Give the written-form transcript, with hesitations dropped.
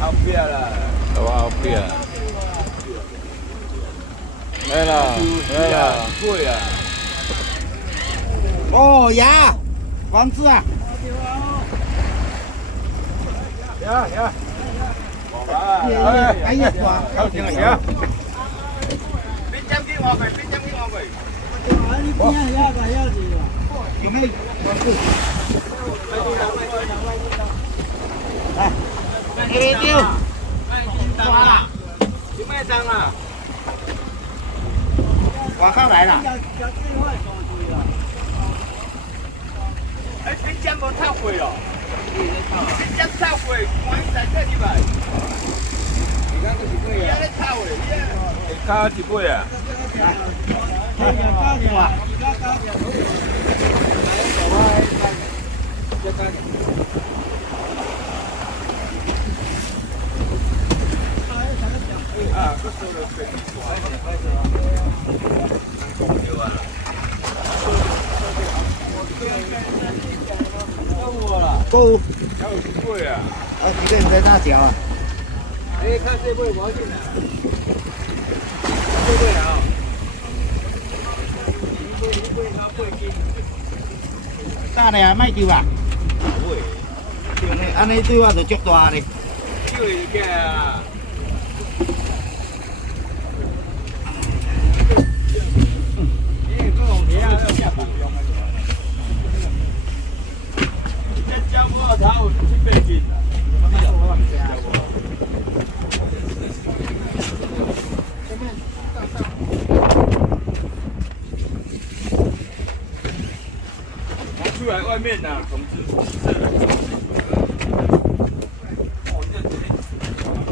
后壁啦，我后边。来啦，来啦，贵啊！哦呀，房子啊，呀，哎呀，好听啊！你将军话费，你将军话费。有没有房子？来，给丢，抓了，有咩张啊？广告来了。哎，你将无透过哦？你将透过，关在这里来。你看这是贵啊！你咧透的，你卡几贵啊？啊，这收了水。够，还有几贵啊？几个人在大脚啊？你看这贵多少钱啊？这贵啊！大的啊，卖丢啊？安尼对我就足大咧。就一个啊。拿出来外面呐，同志。